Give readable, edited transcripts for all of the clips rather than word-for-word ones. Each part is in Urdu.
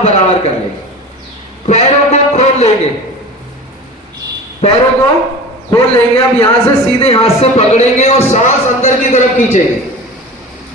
یہاں برابر کر لیں گے. پیروں کو کھول لیں گے, پیروں کو کھول لیں گے. اب یہاں سے سیدھے ہاتھ سے پکڑیں گے اور سانس اندر کی طرف کھینچیں گے,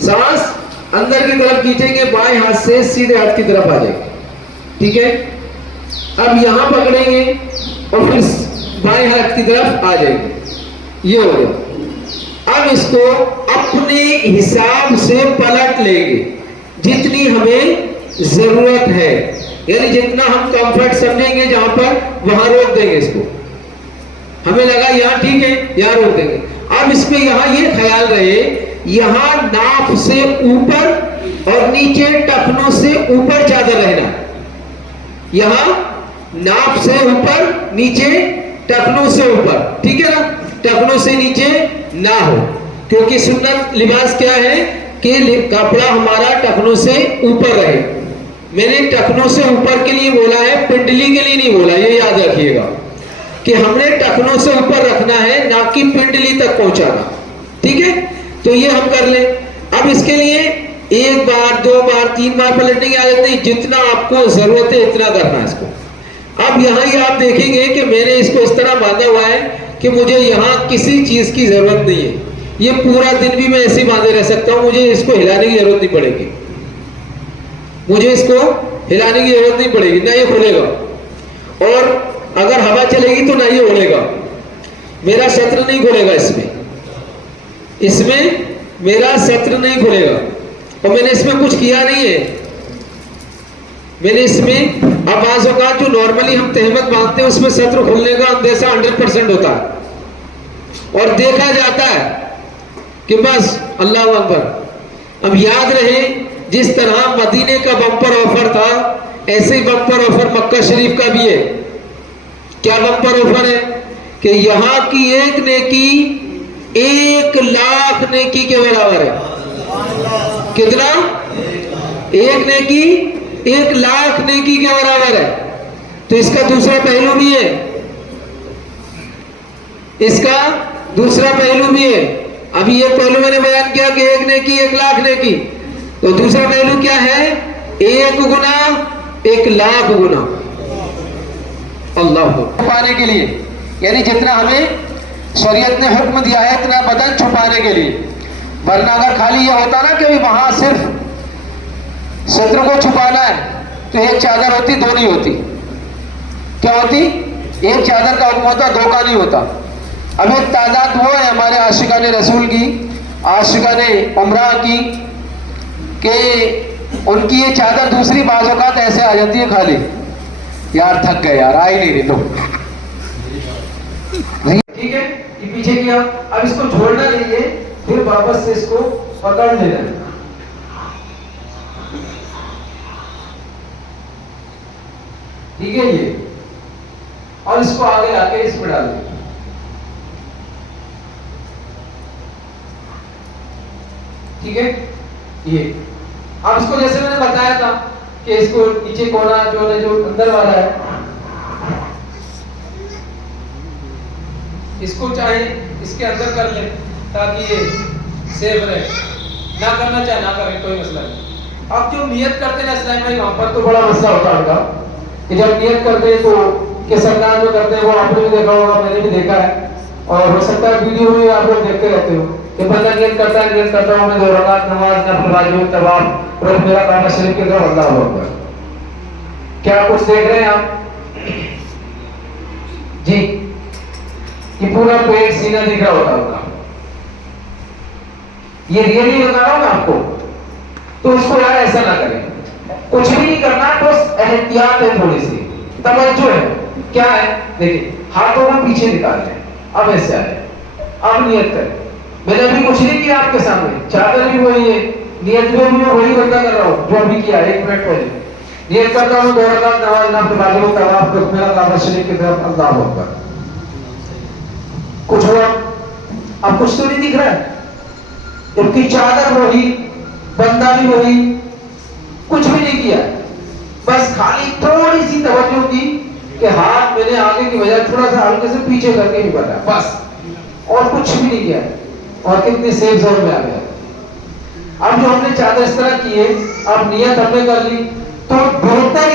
سانس اندر کی طرف کھینچیں گے, بائیں ہاتھ سے سیدھے ہاتھ کی طرف آ جائیں گے. ٹھیک ہے, اب یہاں پکڑیں گے اور پھر بائیں ہاتھ کی طرف آ جائیں گے. یہ ہو گیا. اب اس کو اپنے حساب سے پلٹ لیں گے جتنی ہمیں ضرورت ہے, یعنی جتنا ہم کمفرٹ سمجھیں گے جہاں پر وہاں روک دیں گے اس کو. ہمیں لگا یہاں ٹھیک ہے, یہاں روک دیں گے. اب اس پہ یہاں یہ خیال رہے یہاں ناف سے اوپر اور نیچے ٹخنوں سے اوپر چادر رہنا. یہاں ناف سے اوپر, نیچے ٹخنوں سے اوپر. ٹھیک ہے نا, ٹخنوں سے نیچے نہ ہو, کیونکہ سنت لباس کیا ہے کہ کپڑا ہمارا ٹخنوں سے اوپر رہے. میں نے ٹخنوں سے اوپر کے لیے بولا ہے, پنڈلی کے لیے نہیں بولا, یہ یاد رکھیے گا کہ ہم نے ٹخنوں سے اوپر رکھنا ہے نہ کہ پنڈلی تک پہنچانا. ٹھیک ہے, تو یہ ہم کر لیں. اب اس کے لیے ایک بار, دو بار, تین بار پلٹنے کی عادت نہیں, جتنا آپ کو ضرورت ہے اتنا کرنا ہے اس کو. اب یہاں یہ آپ دیکھیں گے کہ میں نے اس کو اس طرح باندھا ہوا ہے کہ مجھے یہاں کسی چیز کی ضرورت نہیں ہے. یہ پورا دن بھی میں ایسے باندھے رہ سکتا ہوں, مجھے اس کو ہلانے کی ضرورت نہیں پڑے گی. مجھے اس کو ہلانے کی ضرورت نہیں پڑے گی, نہ یہ کھلے گا, اور اگر ہوا چلے گی تو نہ یہ اڑے گا. میرا سطر نہیں کھلے گا اس میں, اس میں میرا سطر نہیں کھلے گا, اور میں نے اس میں کچھ کیا نہیں ہے. میں نے اس میں اب بعض اوقات جو نارملی ہم تہمت باندھتے ہیں اس میں سطر کھلنے کا اندیشہ 100% ہوتا ہے, اور دیکھا جاتا ہے کہ بس اللہ اکبر. اب یاد رہے جس طرح مدینے کا بمپر آفر تھا ایسے ہی بمپر آفر مکہ شریف کا بھی ہے. کیا بمپر آفر ہے کہ یہاں کی ایک نیکی 1,00,000 نیکی کے برابر ہے. کتنا؟ ایک نیکی 1,00,000 نیکی کے برابر ہے. تو اس کا دوسرا پہلو بھی ہے, اس کا دوسرا پہلو بھی ہے. ابھی یہ پہلو میں نے بیان کیا کہ ایک نیکی 1,00,000 نیکی, تو دوسرا پہلو کیا ہے؟ 1 گنا 1,00,000 گنا. اللہ کو چھپانے کے لیے, یعنی جتنا ہمیں شریعت نے حکم دیا ہے اتنا بدن چھپانے کے لیے. ورنہ اگر خالی یہ ہوتا نا کہ وہاں صرف سطر کو چھپانا ہے تو ایک چادر ہوتی, دو نہیں ہوتی. کیا ہوتی؟ ایک چادر کا حکم ہوتا, دو کا نہیں ہوتا. اب ایک تعداد وہ ہے ہمارے عاشقان رسول کی, عاشقان عمرہ کی, کہ ان کی یہ چادر دوسری بعض اوقات ایسے آ جاتی ہے خالی, یار تھک گئے یار, آ ہی نہیں رہی تو. ٹھیک ہے, یہ پیچھے کیا. اب اس کو چھوڑنا نہیں ہے, پھر واپس سے اس کو پکڑ لینا ہے. ٹھیک ہے یہ, اور اس کو آگے لا کے اس میں ڈال دیں. ٹھیک ہے یہ. اب اس کو جیسے میں نے بتایا تھا کہ اس کو نیچے کونا جو ہے, جو اندر والا ہے, اس کو چاہے اس کے اندر کر لیں تاکہ یہ سیف رہے. نہ کرنا چاہے نہ کریں, کوئی مسئلہ نہیں. اب جو نیت کرتے ہیں اسلام میں وہاں پر تو بڑا مسئلہ ہوتا ہے کہ جب نیت کرتے ہیں تو کہ سرکار جو کرتے ہیں وہ آپ نے بھی دیکھا ہوگا, میں نے بھی دیکھا ہے, اور ہو سکتا ہے ویڈیو میں آپ لوگ دیکھتے رہتے ہو کہ بندہ نیت کرتا ہوں میں 2 رکعت نماز نفل واجب طواف اور میرا کعبہ شریف کی طرف اللہ اکبر. کیا کچھ دیکھ رہے ہیں آپ جی؟ کہ پورا پیٹ سینہ دکھ رہا ہوتا. یہ ریئلی بتا رہا ہوں میں آپ کو. تو اس کو یار ایسا نہ کریں, کچھ بھی نہیں کرنا, بس احتیاط ہے, تھوڑی سی توجہ ہے. کیا ہے دیکھیں, ہاتھوں کو پیچھے نکال لیں, اب ایسے آ جائیں, اب نیت کریں. میں نے ابھی کچھ نہیں کیا آپ کے سامنے, چادر بھی وہی ہے, نیت میں بھی وہی بندہ کر رہا ہوں جو ابھی کیا 1 منٹ پہلے. نیت کرتا ہوں 2 رکعت نماز نفل واجب طواف اور میرا کعبہ شریف کی طرف اللہ اکبر. کچھ ہوا؟ اب کچھ تو نہیں دکھ رہا ہے, ان کی چادر وہی, بندہ بھی وہی, کچھ بھی نہیں کیا, بس خالی تھوڑی سی توجہ کی کہ ہاتھ میں نے آگے کی بجائے تھوڑا سا ہلکے سے پیچھے کر کے ہی بتایا بس, اور کچھ بھی نہیں کیا, اور کتنے سیف زون میں آ گیا. اب جو ہم نے چادر اس طرح کی ہے, اب نیت ہم نے کر لی, تو بہتر